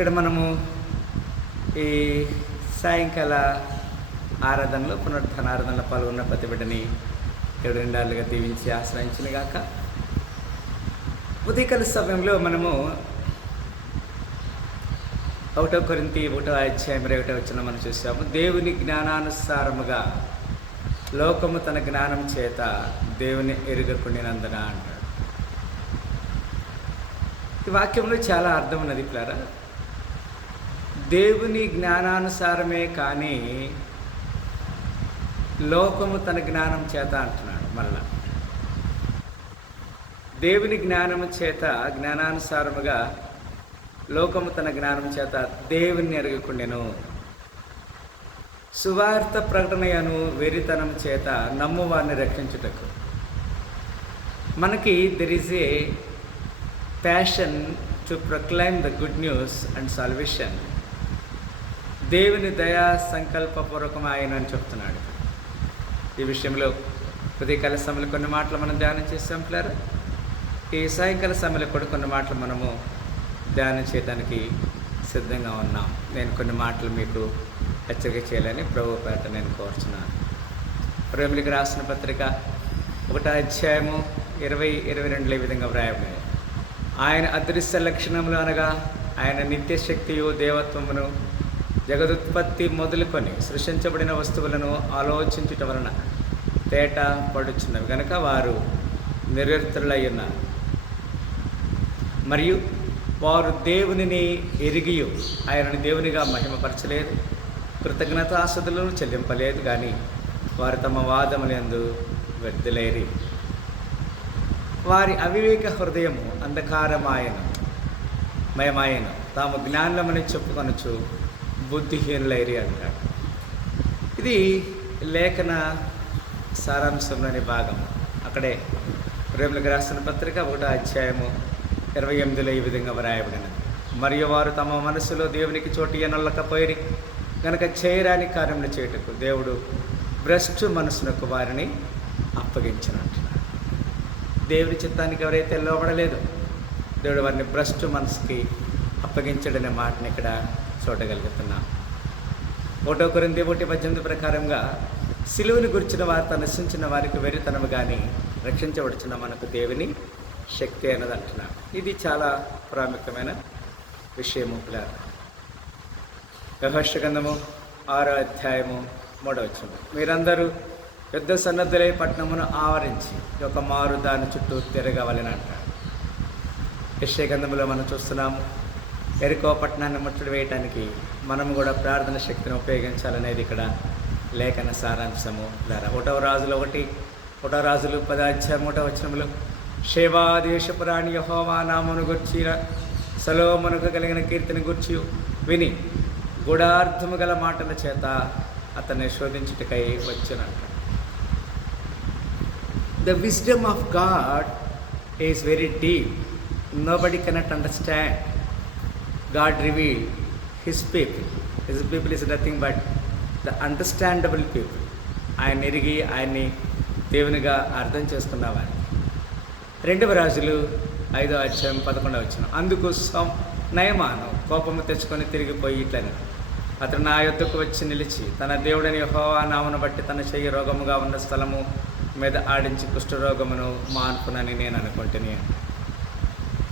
ఇక్కడ మనము ఈ సాయంకాల ఆరాధనలో పునరుద్ధాన ఆరాధనలో పాల్గొన్న ప్రతి బిడ్డని ఇక్కడ రెండాళ్ళుగా దీవించి ఆశ్రయించిన గాక ఉదయకాల సమయంలో మనము ఒకటో కొరింతి ఒకటో అధ్యాయం ఒకటో వచ్చిన మనం చూసాము. దేవుని జ్ఞానానుసారముగా లోకము తన జ్ఞానం చేత దేవుని ఎరుగకుండినందున అంటాడు. ఈ వాక్యంలో చాలా అర్థం ఉన్నది పిల్లరా. దేవుని జ్ఞానానుసారమే కానీ లోకము తన జ్ఞానం చేత అంటున్నాడు మళ్ళా. దేవుని జ్ఞానము చేత జ్ఞానానుసారముగా లోకము తన జ్ఞానం చేత దేవుని ఎరగకుండెను. సువార్త ప్రకటనయను వెరితనం చేత నమ్మువారిని రక్షించుటకు. మనకి there is a passion to proclaim the good news and salvation దేవుని దయా సంకల్పపూర్వకం ఆయన అని చెప్తున్నాడు. ఈ విషయంలో ఉదయకాల సమయంలో కొన్ని మాటలు మనం ధ్యానం చేసాం పిల్లరా ఈ సాయంకాల సమయంలో కూడా కొన్ని మాటలు మనము ధ్యానం చేయడానికి సిద్ధంగా ఉన్నాం. నేను కొన్ని మాటలు మీకు హెచ్చరిక చేయాలని ప్రభు పేట నేను కోరుచున్నాను. ప్రేమిలికి రాసిన పత్రిక ఒకటో అధ్యాయము ఇరవై ఇరవై రెండులో ఈ విధంగా వ్రాయబడి ఆయన అదృశ్య లక్షణములు అనగా ఆయన నిత్యశక్తియు దేవత్వమును జగదుత్పత్తి మొదలుకొని సృష్టించబడిన వస్తువులను ఆలోచించుట వలన తేట పడుచున్నవి. కనుక వారు నిరర్థులై ఉన్నారు మరియు వారు దేవునిని ఎరిగియు ఆయనను దేవునిగా మహిమపరచలేదు కృతజ్ఞతాసుదులను చెల్లింపలేదు కానీ వారు తమ వాదములందు వ్యర్థులేరి. వారి అవివేక హృదయము అంధకారమాయను మయమాయను. తాము జ్ఞానమని చెప్పుకొనొచ్చు బుద్ధిహీనులైరి అంటారు ఇది లేఖన సారాంశంలోని భాగం. అక్కడే ప్రేమలకు రాసిన పత్రిక ఒకటో అధ్యాయము ఇరవై ఎనిమిదిలో ఈ విధంగా వ్రాయబడినది. మరియు వారు తమ మనసులో దేవునికి చోటు ఎనల్లకపోయి కనుక చేయరాని కార్యములు చేయుటకు దేవుడు భ్రష్టు మనసునకు వారిని అప్పగించినట్టు. దేవుని చిత్తానికి ఎవరైతే లోబడలేదో దేవుడు వారిని భ్రష్టు మనసుకి అప్పగించడనే మాటని ఇక్కడ చూడగలుగుతున్నాం ఒకటో కొరింది ఒకటి పద్దెనిమిది ప్రకారంగా సిలువుని గురించిన వార్త నశించిన వారికి వెరితనము కానీ రక్షించబడుచున్న మనకు దేవుని శక్తి అన్నది అంటున్నాం. ఇది చాలా ప్రాముఖ్యమైన విషయము పిల్లలు వ్యవహర్షగంధము ఆరో అధ్యాయము మూడో మీరందరూ యుద్ధ సన్నద్ధులై పట్టణమును ఆవరించి ఒక మారు దాని చుట్టూ తిరగవలని అంటారు యశ్యగంధములో మనం చూస్తున్నాము ఎరుకో పట్టణాన్ని ముట్టడి వేయటానికి మనం కూడా ప్రార్థన శక్తిని ఉపయోగించాలనేది ఇక్కడ లేఖన సారాంశము ద్వారా. ఒకటవ రాజులు ఒకటి ఒకటవ రాజులు పదాధ్యాయం ఒకటవ వచనములు. శేవాదేశపురాణి యహోవా నామను గుర్చి సలోమనుకు కలిగిన కీర్తిని గుర్చి విని గుడార్థము గల మాటల చేత అతన్ని శోధించుటకై వచ్చినంట. The wisdom of God is very deep nobody cannot understand God reveal his people his people is nothing but the understandable people ఆయన ఎరిగి ఆయన్ని దేవునిగా అర్థం చేసుకున్నవారు. రెండవ రాజులు ఐదో అధ్యాయం పదకొండవ వచ్చిన అందుకోసం నయమాను కోపము తెచ్చుకొని తిరిగిపోయి ఇట్లని. అతను నా యొద్దకు వచ్చి నిలిచి తన దేవుడని హోవా నామను బట్టి తన చెయ్యి రోగముగా ఉన్న స్థలము మీద ఆడించి కుష్ఠరోగమును మాన్పునని నేను అనుకుంటున్నాను.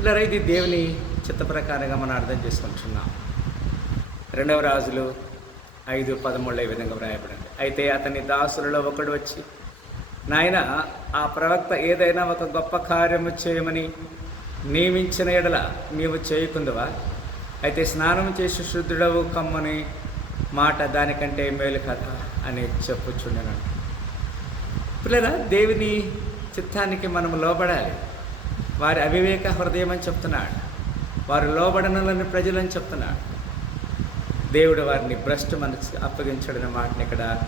ఇలా ఇది దేవుని చిత్త ప్రకారంగా మనం అర్థం చేసుకుంటున్నాం. రెండవ రాజులు ఐదు పదమూడులో ఈ విధంగా వ్రాయబడింది. అయితే అతని దాసులలో ఒకడు వచ్చి నాయన ఆ ప్రవక్త ఏదైనా ఒక గొప్ప కార్యము చేయమని నియమించిన ఎడల నీవు చేయకుందువా? అయితే స్నానం చేసి శుద్ధుడవు కమ్మని మాట దానికంటే మేలు కదా అని చెప్పుచుండను. పిల్లరా దేవుని చిత్తానికి మనం లోబడాలి. వారి అవివేక హృదయం అని చెప్తున్నాడు. వారు లోబడనలని ప్రజలని చెప్తున్నాడు. దేవుడు వారిని భ్రష్టు మనసు అప్పగించడని మాటని ఇక్కడ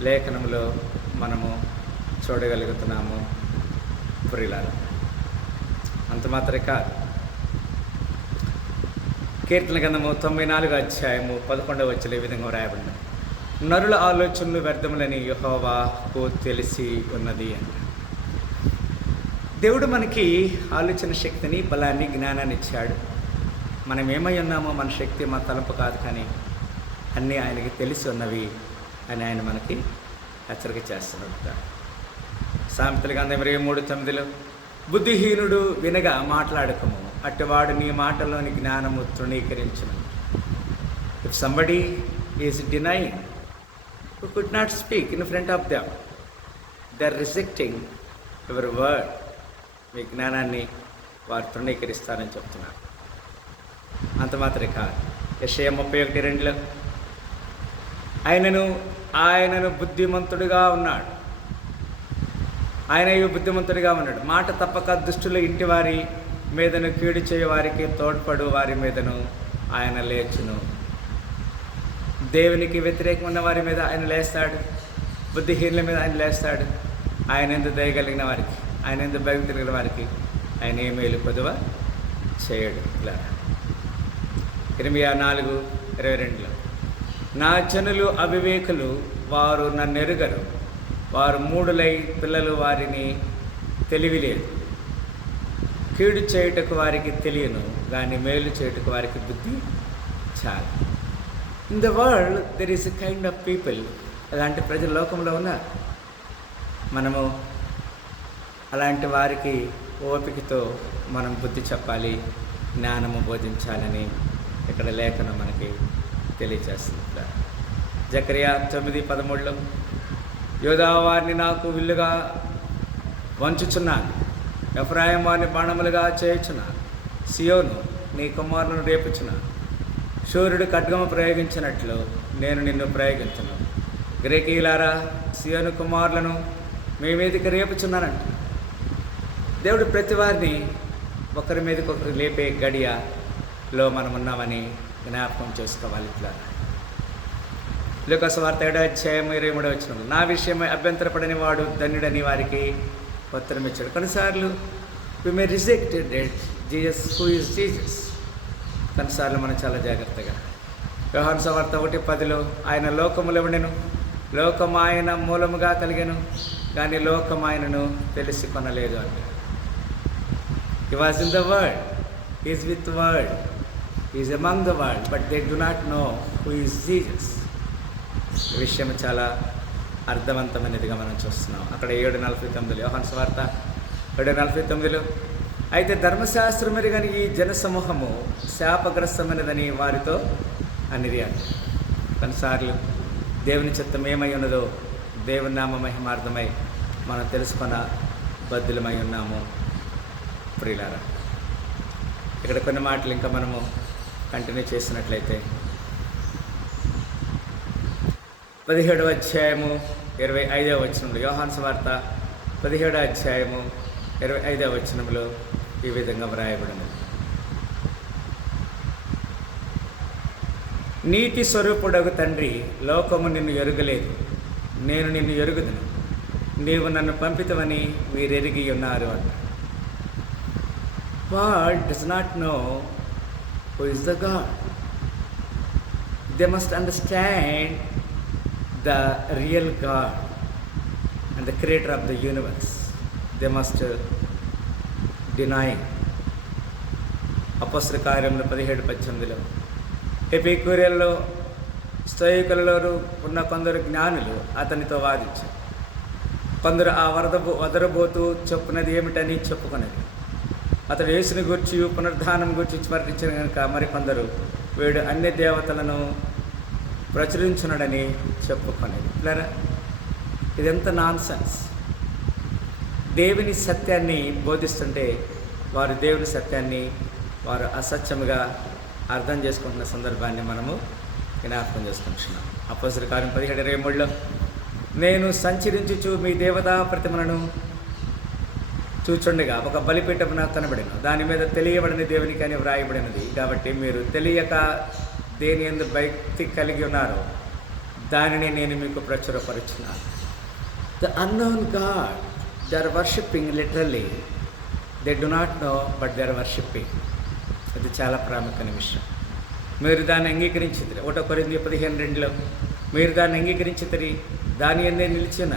లేఖనంలో మనము చూడగలుగుతున్నాము. పురిలాల అంత మాత్రమే కాదు. కీర్తన గంధము తొంభై నాలుగు అధ్యాయము పదకొండవ వచ్చిన ఈ విధంగా వ్రాయబడింది. నరుల ఆలోచనలు వ్యర్థములని యహోవాకు తెలిసి ఉన్నది అని దేవుడు మనకి ఆలోచన శక్తిని బలాన్ని జ్ఞానాన్ని ఇచ్చాడు. మనం ఏమై ఉన్నామో మన శక్తి మన తలంపు కాదు కానీ అన్నీ ఆయనకి తెలిసి ఉన్నవి అని ఆయన మనకి హెచ్చరిక చేస్తున్నాడు. సామెతలు గంధం ఇరవై మూడు తొమ్మిదిలో బుద్ధిహీనుడు వినగా మాట్లాడకము అట్టివాడు నీ మాటలోని జ్ఞానము తృణీకరించను. If somebody is denying could not speak in front of of they are rejecting your word మీ జ్ఞానాన్ని వారు తృణీకరిస్తారని చెప్తున్నారు. అంత మాత్రమే కాదు యషయ ముప్పై ఒకటి రెండులో ఆయనను ఆయనను బుద్ధిమంతుడిగా ఉన్నాడు. ఆయన బుద్ధిమంతుడిగా ఉన్నాడు. మాట తప్పక దుష్టుల ఇంటి వారి మీదను కీడు చేయవారికి తోడ్పడు వారి మీదను ఆయన లేచును. దేవునికి వ్యతిరేకమైన వారి మీద ఆయన లేస్తాడు. బుద్ధిహీనుల మీద ఆయన లేస్తాడు. ఆయన ఎందుకు దయగలిగిన వారికి ఆయన ఎందుకు భయం తిరిగిన వారికి ఆయన ఏ మేలు పొదువ చేయడు. ఇలా. ఇరవై నాలుగు ఇరవై రెండులో. నా జనులు అవివేకులు వారు నన్ను ఎరుగరు వారు మూడులై పిల్లలు వారిని తెలివి లేదు కీడు చేయుటకు వారికి తెలియను కానీ మేలు చేయుటకు వారికి బుద్ధి చాలు in the world there is a kind of people అలాంటి ప్రజలు లోకంలో ఉన్నారు. మనము అలాంటి వారికి ఓపికతో మనం బుద్ధి చెప్పాలి జ్ఞానము బోధించాలని ఇక్కడ లేఖనం మనకి తెలియజేస్తుంది జకరియా తొమ్మిది పదమూడులో యోధా వారిని నాకు విల్లుగా వంచుచున్నాను ఎఫ్రాయం వారిని బాణములుగా చేయుచున్నాను సియోను నీ కుమారులను రేపుచున్నాను. సూర్యుడు ఖడ్గము ప్రయోగించినట్లు నేను నిన్ను ప్రయోగించను. గ్రేకీలారా సియోను కుమారులను మీ మీదకి రేపుచున్నానంట దేవుడు ప్రతి వారిని ఒకరి మీదకి ఒకరు లేపే లో మనం ఉన్నామని జ్ఞాపకం చేసుకోవాలి ఇట్లా. లోకస్ వార్త ఏడో అధ్యాయం ఇరవై మూడో వచ్చిన నా విషయమై అభ్యంతరపడని వాడు ధన్యుడని వారికి ఉత్తరం ఇచ్చాడు. కొన్నిసార్లు we may rejected Jesus who is Jesus కొన్నిసార్లు మనం చాలా జాగ్రత్తగా. వ్యవహార సవార్త ఒకటి పదిలో ఆయన లోకములు ఉండెను లోకం ఆయన మూలముగా కలిగాను కానీ లోకం ఆయనను తెలిసి కొనలేదు అంటే he was in the world is with world is among the world but they do not know who is Jesus విషయం చాలా అర్థవంతమైనదిగా మనం చూస్తున్నాం. అక్కడ ఏడు నలభై తొమ్మిదిలో యోహాన్ స్వార్త ఏడు నలభై తొమ్మిదిలో అయితే ధర్మశాస్త్రం కానీ ఈ జనసమూహము శాపగ్రస్తమైనదని వారితో అనేది అంట కొన్నిసార్లు దేవుని చిత్తం ఏమై ఉన్నదో దేవుని నామ మహిమార్థమై మనం తెలుసుకున్న బద్దులమై ఉన్నాము. ప్రియులారా ఇక్కడ కొన్ని మాటలు ఇంకా మనము కంటిన్యూ చేసినట్లయితే పదిహేడవ అధ్యాయము ఇరవై ఐదవ వచనంలో యోహాన్స్ వార్త పదిహేడవ అధ్యాయము ఇరవై ఐదవ వచనంలో ఈ విధంగా వ్రాయబడింది. నీతి స్వరూపుడగు తండ్రి లోకము నిన్ను ఎరుగలేదు. నేను నిన్ను ఎరుగుదును. నీవు నన్ను పంపితమని మీరెరిగి ఉన్నారు అంట. God does not know who is the God. They must understand the real God and the creator of the universe. They must deny. అపస్త్ర కార్యంలో పదిహేడు పద్దెనిమిదిలో ఎపికూరియల్లో స్తోయికులలో ఉన్న కొందరు జ్ఞానులు అతనితో వాదించారు కొందరు ఆ వరద వదరబోతూ చెప్పునది ఏమిటని చెప్పుకున్నది అతడు యేసుని గురించి పునరుద్ధానం గురించి స్మరించిన కనుక మరికొందరు వీడు అన్ని దేవతలను ప్రచురించున్నాడని చెప్పుకొనేది. ఇట్లారా ఇదంతా నాన్ సెన్స్ దేవుని సత్యాన్ని బోధిస్తుంటే వారు దేవుని సత్యాన్ని వారు అసత్యముగా అర్థం చేసుకుంటున్న సందర్భాన్ని మనము జ్ఞాపకం చేసుకుంటున్నాం. అపోసరి కార్యం పదిహేడు ఇరవై మూడులో నేను సంచరించుచు మీ దేవతా ప్రతిమలను చూచుండగా ఒక బలిపీఠమున నాకు కనబడిన. దాని మీద తెలియబడిన దేవునికి అని వ్రాయబడినది. కాబట్టి మీరు తెలియక దేని ఎందు భక్తి కలిగి ఉన్నారో దానిని నేను మీకు ప్రచురపరుచున్నాను. The unknown God they are worshipping literally they do not know but they are worshipping అది చాలా ప్రాముఖ్యమైన విషయం. మీరు దాన్ని అంగీకరించింది ఒకటో కొరింది పదిహేను రెండులో మీరు దాన్ని అంగీకరించితరి. దాని అందే నిలిచిన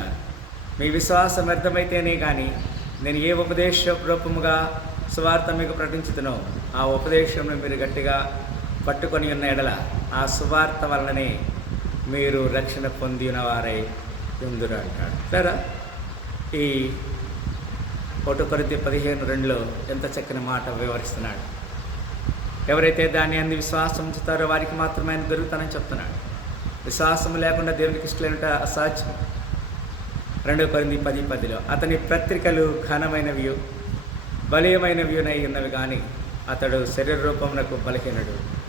మీ విశ్వాసం వ్యర్థమైతేనే కానీ నేను ఏ ఉపదేశ రూపముగా సువార్త మీకు ప్రకటించుతునో ఆ ఉపదేశంను మీరు గట్టిగా పట్టుకొని ఉన్న ఎడల ఆ సువార్త వలననే మీరు రక్షణ పొందిన వారై ఉందురు అంటాడు. సరే? ఈ ఒకటి కొరింథీ పదిహేను రెండులో ఎంత చక్కని మాట వివరిస్తున్నాడు. ఎవరైతే దాన్ని అంది విశ్వాసం ఉంచుతారో వారికి మాత్రమే ఆయన దొరుకుతానని చెప్తున్నాడు. విశ్వాసం లేకుండా దేవునికి ఇష్టలేనట అసాధ్యం. రెండవ కొరింది పది పదిలో. అతని పత్రికలు ఘనమైనవి బలీయమైనవినై ఉన్నవి కానీ అతడు శరీర రూపమునకు బలహీనుడు.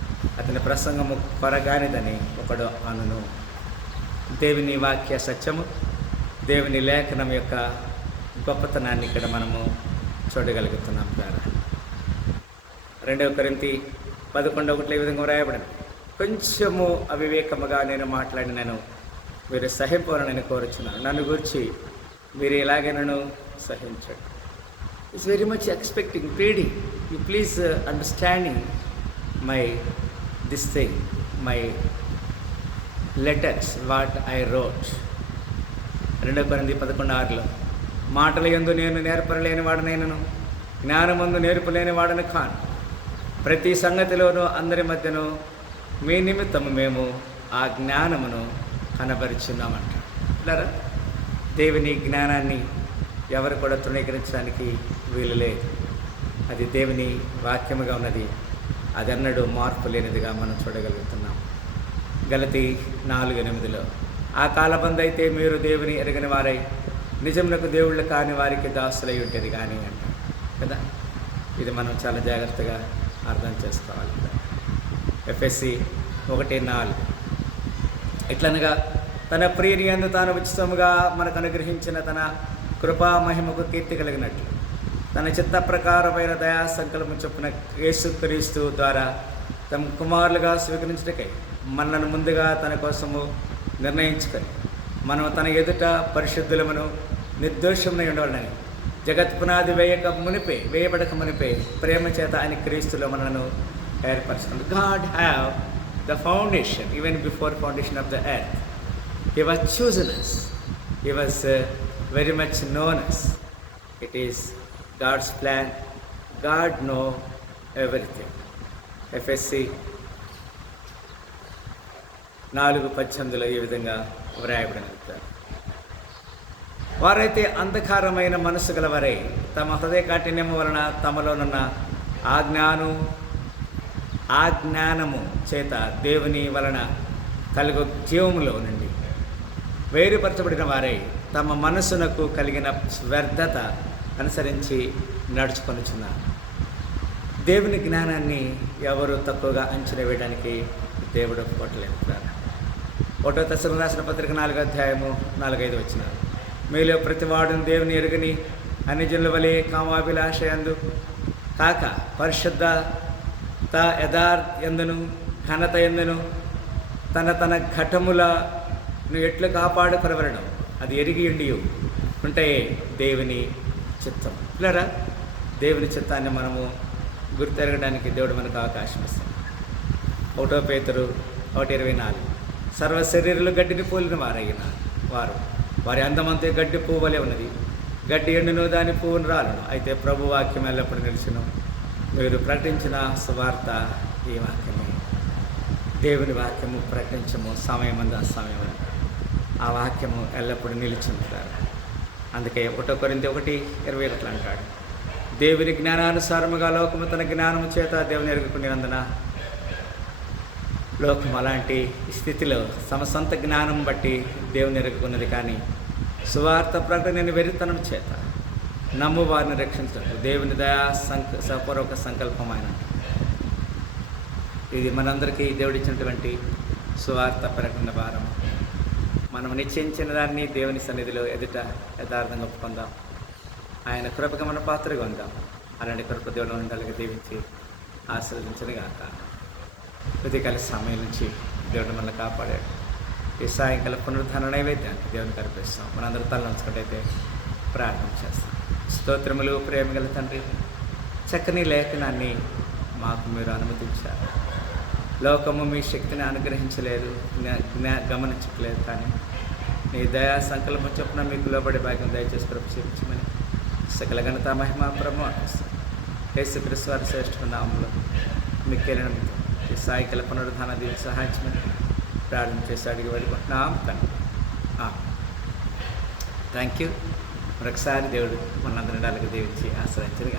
అతని ప్రసంగము కొరగానిదని ఒకడు అనును. దేవుని వాక్య సత్యము దేవుని లేఖనం యొక్క గొప్పతనాన్ని ఇక్కడ మనము చూడగలుగుతున్నాం ద్వారా. రెండవ కొరింతి పదకొండవ ఒకటి ఈ విధంగా వ్రాయబడింది. కొంచెము అవివేకముగా నేను మాట్లాడినను. మీరు సహింపవలనని కోరుచున్నాను. నన్ను గురించి మీరు ఇలాగే నన్ను సహించండి. It's very much expecting pleading you please understanding my this thing my letters what I wrote రెండో కొరింది పదకొండు ఆరులో మాటల ఎందు నేను నేర్పరలేని వాడనైనను జ్ఞానమందు నేర్పలేని వాడను కాను. ప్రతి సంగతిలోనూ అందరి మధ్యను మీ నిమిత్తము మేము ఆ జ్ఞానమును కనబరుచున్నామంట. లేరా దేవుని జ్ఞానాన్ని ఎవరు కూడా తృణీకరించడానికి వీలు లేదు. అది దేవుని వాక్యముగా ఉన్నది. అది అన్నడు మార్పు లేనిదిగా మనం చూడగలుగుతున్నాం. గలతి నాలుగు ఎనిమిదిలో ఆ కాలబందైతే మీరు దేవుని ఎరగని వారై నిజమునకు దేవుళ్ళు కాని వారికి దాసులై ఉంటుంది కానీ అంట. కదా? ఇది మనం చాలా జాగ్రత్తగా అర్థం చేసుకోవాలి. ఎఫ్ఎస్సి ఒకటి నాలుగు. ఎట్లనగా తన ప్రియని అందు తాను ఉచితముగా మనకు అనుగ్రహించిన తన కృపా మహిమకు కీర్తి కలిగినట్లు. తన చిత్త ప్రకారమైన దయా సంకల్పం చొప్పున యేసుక్రీస్తు ద్వారా తమ కుమారులుగా స్వీకరించటకై మనను ముందుగా తన కోసము నిర్ణయించుకొని మనం తన ఎదుట పరిశుద్ధులమును నిర్దోషమునై ఉండవాలని జగత్ పునాది వేయక మునిపే వేయబడక మునిపే ప్రేమ చేత ఆయన క్రీస్తులో మనను ఏర్పరచుకుంది God have the foundation even before foundation of the earth was chosen us. He was uh, very much known us. It is God's plan God know everything. ఎఫ్ఎస్సి నాలుగు పద్దెనిమిదిలో ఈ విధంగా వ్రాయబడినారు వారైతే అంధకారమైన మనసు గలవారై తమ హృదయ కాఠిన్యము వలన తమలోనున్న ఆ జ్ఞాను ఆ జ్ఞానము చేత దేవుని వలన కలుగు జీవములో నుండి వేరుపరచబడిన వారై తమ మనసునకు కలిగిన వ్యర్థత అనుసరించి నడుచుకొనుచున్నారు దేవుని జ్ఞానాన్ని ఎవరు తక్కువగా అంచనా వేయడానికి దేవుడు ఒప్పుకోవట్లేదు. ఒకటో దశలు రాసిన పత్రిక నాలుగో అధ్యాయము నాలుగైదు వచ్చిన. మీలో ప్రతివాడును దేవుని ఎరుగని అన్ని జనుల వలె కామాభిలాషయందు కాక కాక త యదార్ ఎందును ఘనత ఎందును తన తన ఘటములను ఎట్లు కాపాడుకొనవరడం అది ఎరిగి ఉండి ఉంటే దేవుని చిత్తం. పిల్లరా దేవుని చిత్తాన్ని మనము గుర్తెరగడానికి దేవుడు మనకు అవకాశం ఇస్తాడు. ఒకటో పేతరు ఒకటి ఇరవై నాలుగు. సర్వ శరీరులు గడ్డిని పోలిన వారైన వారు. వారి అందమంతే గడ్డి పువ్వులే ఉన్నది. గడ్డి ఎండును దాని పువ్వును రాలను. అయితే ప్రభు వాక్యం ఎల్లప్పుడు నిలిచును. మీరు ప్రకటించిన సువార్త ఈ వాక్యమే. దేవుని వాక్యము ప్రకటించము సమయం అందు అసమయం ఆ వాక్యము ఎల్లప్పుడూ నిలిచింటారు అందుకే ఒకటో కొరింది ఒకటి ఇరవై ఒకటి అంటాడు. దేవుని జ్ఞానానుసారముగా లోకము తన జ్ఞానము చేత దేవుని ఎరుగుకునేందున లోకం అలాంటి స్థితిలో తమ సొంత జ్ఞానం బట్టి దేవుని ఎరుగుకున్నది కానీ సువార్త ప్రకటన వెరితనం చేత నమ్మవారిని రక్షించడం దేవుని దయా సంక సపూర్వక సంకల్పం ఆయన ఇది మనందరికీ దేవుడిచ్చినటువంటి సువార్త ప్రకటన భారం. మనం నిశ్చయించిన దాన్ని దేవుని సన్నిధిలో ఎదుట యథార్థంగా ఒప్పుకుందాం. ఆయన కృపగా మన పాత్రగా ఉందాం. అలాంటి కృప దేవుడు ఉండాలిగా దీవించి ఆశీర్వదించను గాక. ఉదయకాల సమయం నుంచి దేవుడు మనల్ని కాపాడాడు. ఈ సాయంకాల పునరుద్ధరణ నైవేద్యాన్ని దేవునికి అర్పిస్తాం మనందరూ తల ప్రార్థన చేస్తాం. స్తోత్రములు ప్రేమగల తండ్రి చక్కని లేఖనాన్ని మాకు మీరు అనుమతించారు. లోకము మీ శక్తిని అనుగ్రహించలేదు జ్ఞా- జ్ఞా కానీ నీ దయా సంకల్పం చొప్పున మీకు లోబడి భాగ్యం దయచేసి కృప చూపించమని సకల ఘనత మహిమ ప్రమోటిస్తాం యేసు శ్రేష్ఠ నామంలో మిక్కేలను ఈ సాయికల పునరుద్ధాన దీనికి సహాయించమని ప్రార్థన చేసి అడిగి పడుకుంటున్నాం తండ్రి. థ్యాంక్ యూ మరొకసారి దేవుడు మనందరినీ అలాగే దీవించి ఆశ్రయించరు